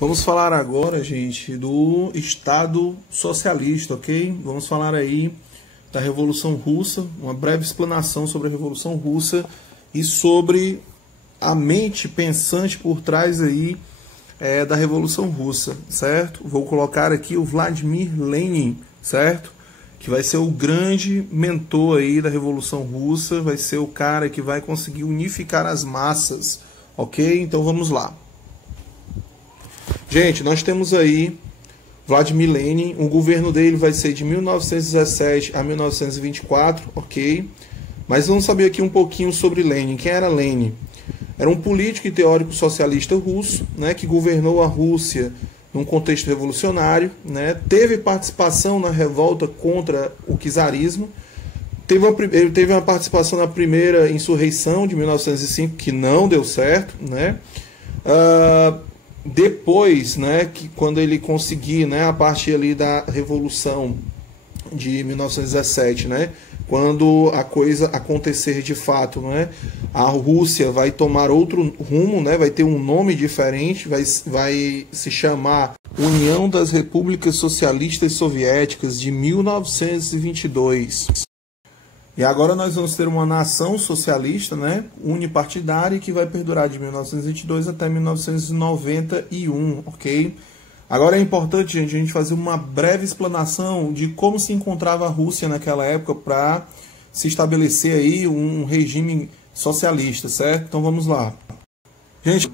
Vamos falar agora, gente, do Estado socialista, ok? Vamos falar aí da Revolução Russa, uma breve explanação sobre a Revolução Russa e sobre a mente pensante por trás aí da Revolução Russa, certo? Vou colocar aqui o Vladimir Lenin, certo? Que vai ser o grande mentor aí da Revolução Russa, vai ser o cara que vai conseguir unificar as massas, ok? Então vamos lá. Gente, nós temos aí Vladimir Lenin, o governo dele vai ser de 1917 a 1924, ok? Mas vamos saber aqui um pouquinho sobre Lenin. Quem era Lenin? Era um político e teórico socialista russo, né, que governou a Rússia num contexto revolucionário, né, teve participação na revolta contra o czarismo, ele teve uma participação na primeira insurreição de 1905, que não deu certo, né? Depois, né, que quando ele conseguir, né, a partir ali da Revolução de 1917, né, quando a coisa acontecer de fato, né, a Rússia vai tomar outro rumo, né, vai ter um nome diferente, vai se chamar União das Repúblicas Socialistas Soviéticas de 1922. E agora nós vamos ter uma nação socialista, né, unipartidária, que vai perdurar de 1922 até 1991, ok? Agora é importante, gente, a gente fazer uma breve explanação de como se encontrava a Rússia naquela época para se estabelecer aí um regime socialista, certo? Então vamos lá. Gente,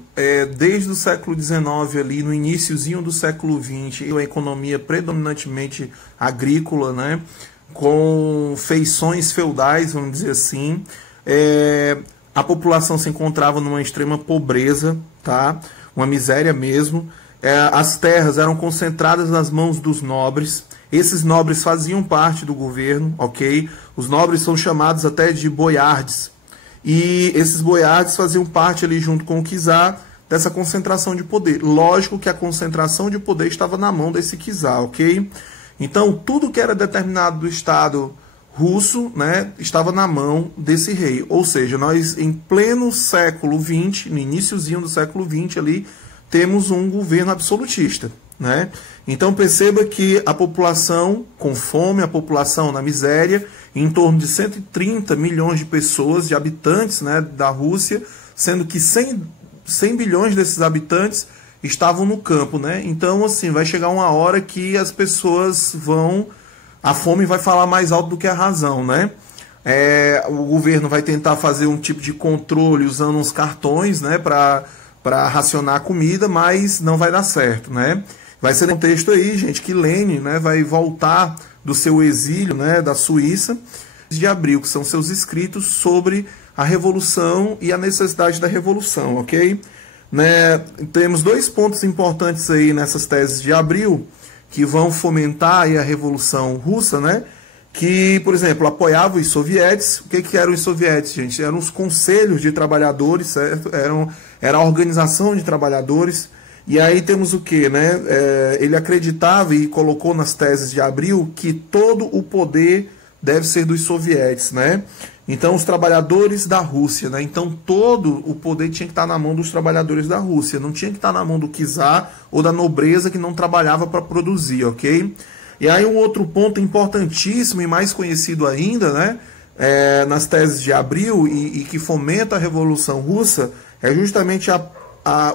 desde o século XIX, ali no iniciozinho do século XX, a economia predominantemente agrícola, né, com feições feudais, vamos dizer assim, a população se encontrava numa extrema pobreza, tá? Uma miséria mesmo. As terras eram concentradas nas mãos dos nobres. Esses nobres faziam parte do governo, ok? Os nobres são chamados até de boiardes. E esses boiardes faziam parte ali junto com o czar dessa concentração de poder. Lógico que a concentração de poder estava na mão desse czar, ok? Então, tudo que era determinado do Estado russo, né, estava na mão desse rei. Ou seja, nós em pleno século XX, no iniciozinho do século XX ali, temos um governo absolutista, né? Então perceba que a população com fome, a população na miséria, em torno de 130 milhões de pessoas, de habitantes, né, da Rússia, sendo que 100 bilhões desses habitantes estavam no campo, né? Então, assim, vai chegar uma hora que as pessoas a fome vai falar mais alto do que a razão, né? O governo vai tentar fazer um tipo de controle usando uns cartões, né, para racionar a comida, mas não vai dar certo, né? Vai ser um texto aí, gente, que Lenin, né, vai voltar do seu exílio, né, da Suíça, de abril, que são seus escritos sobre a Revolução e a necessidade da Revolução, ok? Né, temos dois pontos importantes aí nessas teses de abril, que vão fomentar aí a Revolução Russa, né? Que, por exemplo, apoiava os sovietes. O que eram os sovietes, gente? Eram os conselhos de trabalhadores, certo? Era a organização de trabalhadores. E aí temos o quê, né? Ele acreditava e colocou nas teses de abril que todo o poder deve ser dos sovietes, né? Então, os trabalhadores da Rússia, né? Então, todo o poder tinha que estar na mão dos trabalhadores da Rússia. Não tinha que estar na mão do czar ou da nobreza que não trabalhava para produzir, ok? E aí um outro ponto importantíssimo e mais conhecido ainda, né, nas teses de abril e que fomenta a Revolução Russa, é justamente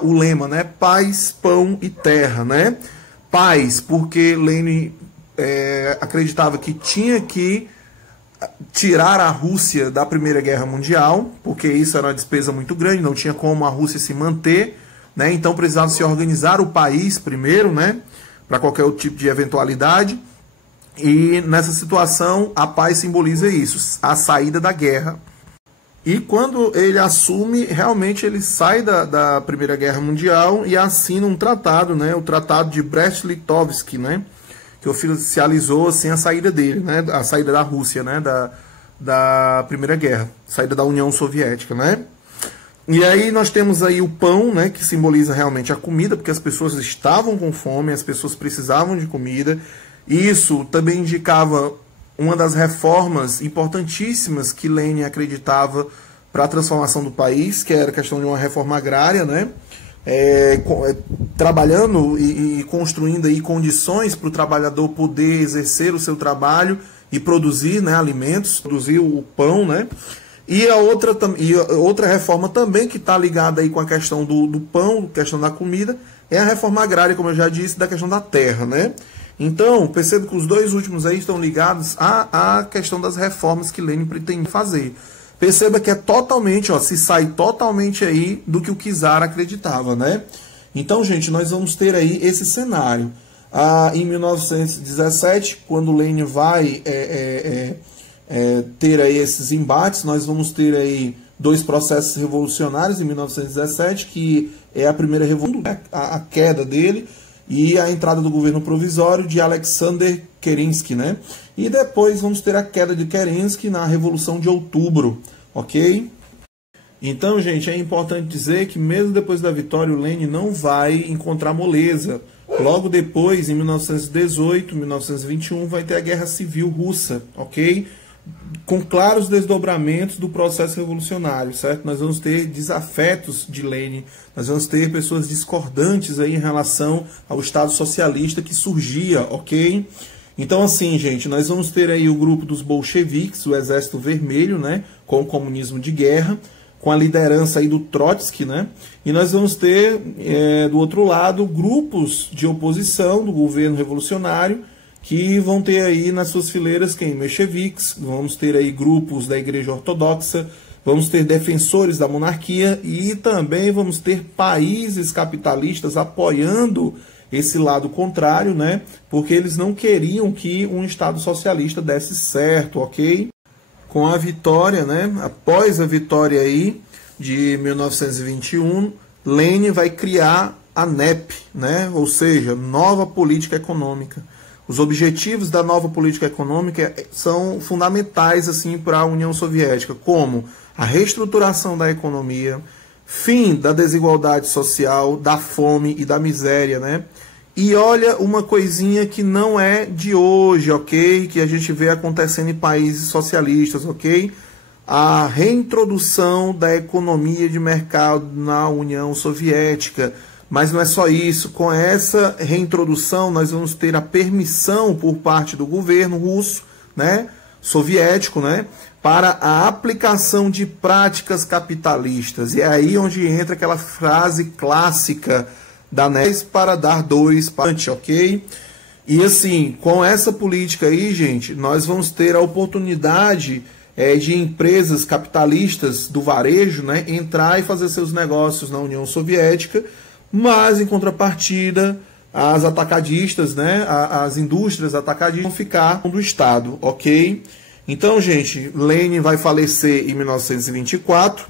o lema, né, paz, pão e terra, né? Paz, porque Lenin acreditava que tinha que tirar a Rússia da Primeira Guerra Mundial, porque isso era uma despesa muito grande, não tinha como a Rússia se manter, né? Então precisava se organizar o país primeiro, né, para qualquer outro tipo de eventualidade. E nessa situação a paz simboliza isso, a saída da guerra. E quando ele assume, realmente ele sai da Primeira Guerra Mundial e assina um tratado, né, o Tratado de Brest-Litovsk, né, que oficializou assim a saída dele, né, a saída da Rússia, né, da Primeira Guerra, saída da União Soviética, né. E aí nós temos aí o pão, né, que simboliza realmente a comida, porque as pessoas estavam com fome, as pessoas precisavam de comida. Isso também indicava uma das reformas importantíssimas que Lenin acreditava para a transformação do país, que era a questão de uma reforma agrária, né? Trabalhando e construindo aí condições para o trabalhador poder exercer o seu trabalho e produzir, né, alimentos, produzir o pão, né? E a outra reforma também que está ligada aí com a questão do pão, questão da comida, é a reforma agrária, como eu já disse, da questão da terra, né? Então, percebo que os dois últimos aí estão ligados à questão das reformas que Lênin pretende fazer. Perceba que é totalmente, ó, se sai totalmente aí do que o Czar acreditava, né? Então, gente, nós vamos ter aí esse cenário. Em 1917, quando Lênin vai ter aí esses embates, nós vamos ter aí dois processos revolucionários em 1917, que é a primeira revolução, né, a queda dele, e a entrada do governo provisório de Alexander Kerensky, né? E depois vamos ter a queda de Kerensky na Revolução de Outubro, ok? Então, gente, é importante dizer que mesmo depois da vitória, o Lênin não vai encontrar moleza. Logo depois, em 1918, 1921, vai ter a Guerra Civil Russa, ok? Com claros desdobramentos do processo revolucionário, certo? Nós vamos ter desafetos de Lênin, nós vamos ter pessoas discordantes aí em relação ao Estado socialista que surgia, ok? Então, assim, gente, nós vamos ter aí o grupo dos bolcheviques, o Exército Vermelho, né, com o comunismo de guerra, com a liderança aí do Trotsky, né? E nós vamos ter, do outro lado, grupos de oposição do governo revolucionário, que vão ter aí nas suas fileiras quem? Mencheviques, vamos ter aí grupos da Igreja Ortodoxa, vamos ter defensores da monarquia e também vamos ter países capitalistas apoiando esse lado contrário, né? Porque eles não queriam que um Estado socialista desse certo, ok? Com a vitória, né? Após a vitória aí de 1921, Lênin vai criar a NEP, né? Ou seja, Nova Política Econômica. Os objetivos da nova política econômica são fundamentais assim para a União Soviética, como a reestruturação da economia, fim da desigualdade social, da fome e da miséria, né? E olha uma coisinha que não é de hoje, ok? Que a gente vê acontecendo em países socialistas, ok? A reintrodução da economia de mercado na União Soviética. Mas não é só isso, com essa reintrodução nós vamos ter a permissão por parte do governo russo, né, soviético, né, para a aplicação de práticas capitalistas. E é aí onde entra aquela frase clássica da NES para dar dois para frente, ok? E assim, com essa política aí, gente, nós vamos ter a oportunidade de empresas capitalistas do varejo, né, entrar e fazer seus negócios na União Soviética. Mas, em contrapartida, as atacadistas, né, as indústrias atacadistas vão ficar do Estado, ok? Então, gente, Lênin vai falecer em 1924,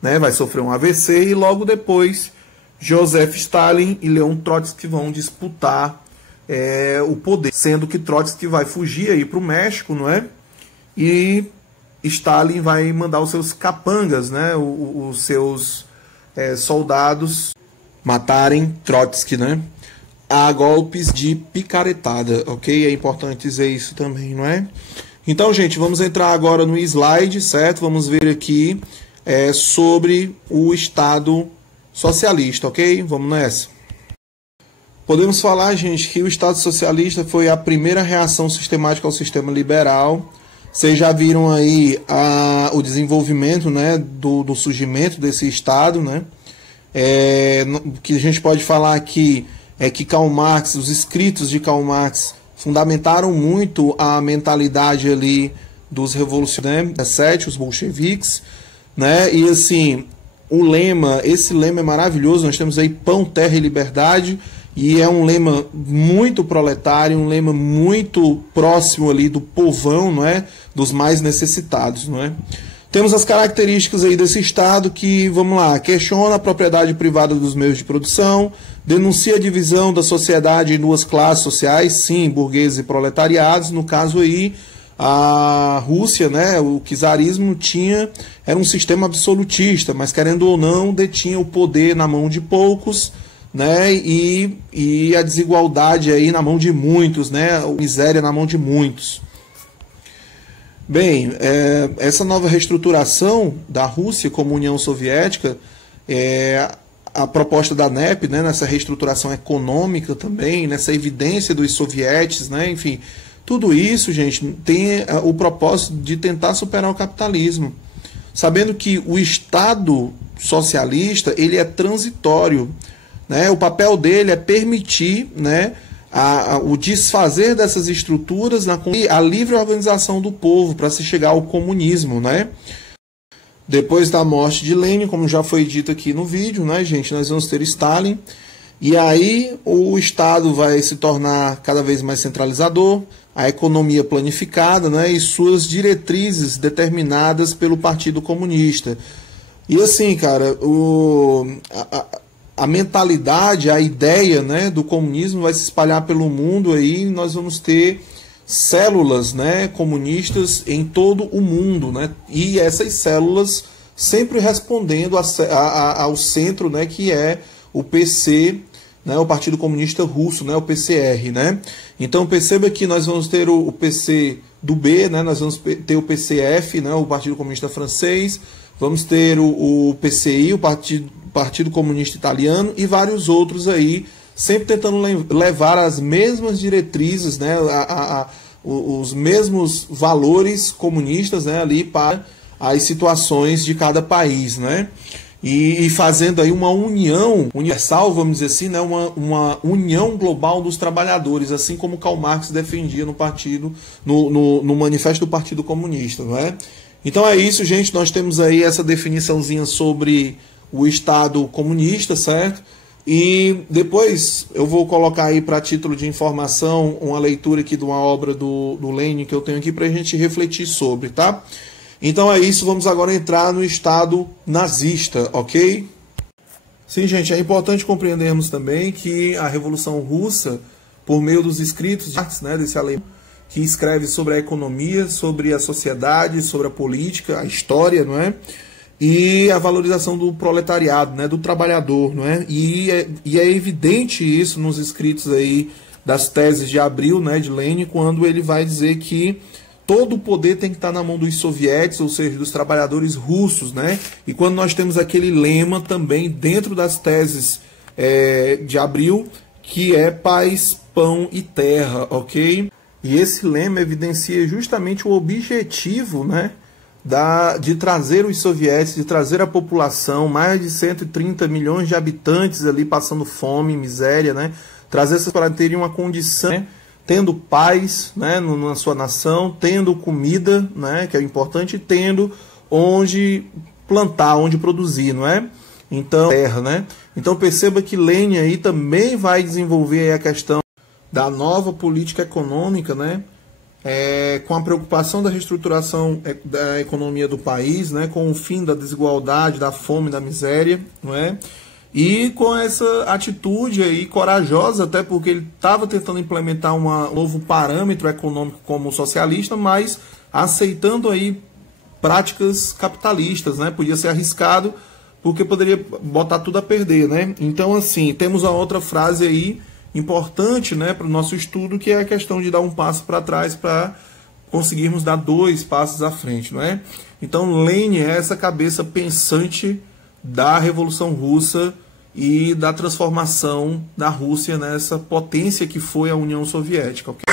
né, vai sofrer um AVC, e logo depois, Joseph Stalin e Leon Trotsky vão disputar o poder, sendo que Trotsky vai fugir aí para o México, não é? E Stalin vai mandar os seus capangas, né, os seus soldados, matarem Trotsky, né? A golpes de picaretada, ok? É importante dizer isso também, não é? Então, gente, vamos entrar agora no slide, certo? Vamos ver aqui sobre o Estado socialista, ok? Vamos nessa. Podemos falar, gente, que o Estado socialista foi a primeira reação sistemática ao sistema liberal. Vocês já viram aí o desenvolvimento, né, do surgimento desse Estado, né? Que a gente pode falar aqui é que Karl Marx, os escritos de Karl Marx fundamentaram muito a mentalidade ali dos revolucionários, os bolcheviques, né? E assim, esse lema é maravilhoso. Nós temos aí pão, terra e liberdade, e é um lema muito proletário, um lema muito próximo ali do povão, não é? Dos mais necessitados, não é? Temos as características aí desse Estado que, vamos lá, questiona a propriedade privada dos meios de produção, denuncia a divisão da sociedade em duas classes sociais, sim, burgueses e proletariados. No caso aí, a Rússia, né, o czarismo era um sistema absolutista, mas querendo ou não, detinha o poder na mão de poucos, né, e a desigualdade aí na mão de muitos, né, a miséria na mão de muitos. Bem, essa nova reestruturação da Rússia como União Soviética, a proposta da NEP, né, nessa reestruturação econômica também, nessa evidência dos sovietes, né, enfim, tudo isso, gente, tem o propósito de tentar superar o capitalismo, sabendo que o Estado socialista ele é transitório, né, o papel dele é permitir, né, o desfazer dessas estruturas a livre organização do povo para se chegar ao comunismo, né? Depois da morte de Lenin, como já foi dito aqui no vídeo, né, gente, nós vamos ter Stalin, e aí o Estado vai se tornar cada vez mais centralizador, a economia planificada, né, e suas diretrizes determinadas pelo Partido Comunista. E assim, cara, a mentalidade, a ideia, né, do comunismo vai se espalhar pelo mundo aí, e nós vamos ter células, né, comunistas em todo o mundo, né, e essas células sempre respondendo ao centro, né, que é o PC, né, o Partido Comunista Russo, né, o PCR, né. Então perceba que nós vamos ter o PC do B, né, nós vamos ter o PCF, né, o Partido Comunista Francês, vamos ter o PCI, o Partido Comunista Italiano e vários outros aí, sempre tentando levar as mesmas diretrizes, né, os mesmos valores comunistas, né, ali para as situações de cada país, né, e fazendo aí uma união universal, vamos dizer assim, né, uma união global dos trabalhadores, assim como Karl Marx defendia no manifesto do Partido Comunista, não é? Então é isso, gente, nós temos aí essa definiçãozinha sobre o Estado comunista, certo? E depois eu vou colocar aí para título de informação uma leitura aqui de uma obra do Lenin que eu tenho aqui para a gente refletir sobre, tá? Então é isso, vamos agora entrar no Estado nazista, ok? Sim, gente, é importante compreendermos também que a Revolução Russa, por meio dos escritos, né, desse alemão, que escreve sobre a economia, sobre a sociedade, sobre a política, a história, não é? E a valorização do proletariado, né, do trabalhador, não é? E é evidente isso nos escritos aí das teses de Abril, né, de Lenin, quando ele vai dizer que todo o poder tem que estar na mão dos sovietes, ou seja, dos trabalhadores russos, né? E quando nós temos aquele lema também dentro das teses de Abril, que é paz, pão e terra, ok? E esse lema evidencia justamente o objetivo, né, de trazer os sovietes, de trazer a população, mais de 130 milhões de habitantes ali passando fome, miséria, né, trazer essas para terem uma condição, né, tendo paz, né, na sua nação, tendo comida, né, que é importante, tendo onde plantar, onde produzir, não é? Então, terra, né? Então perceba que Lenin aí também vai desenvolver aí a questão da nova política econômica, né? Com a preocupação da reestruturação da economia do país, né? Com o fim da desigualdade, da fome, da miséria, não é? E com essa atitude aí corajosa, até porque ele estava tentando implementar um novo parâmetro econômico como socialista, mas aceitando aí práticas capitalistas, né? Podia ser arriscado, porque poderia botar tudo a perder, né? Então, assim, temos a outra frase aí importante, né, para o nosso estudo, que é a questão de dar um passo para trás para conseguirmos dar 2 passos à frente, não é? Então, Lenin é essa cabeça pensante da Revolução Russa e da transformação da Rússia nessa potência que foi a União Soviética, ok?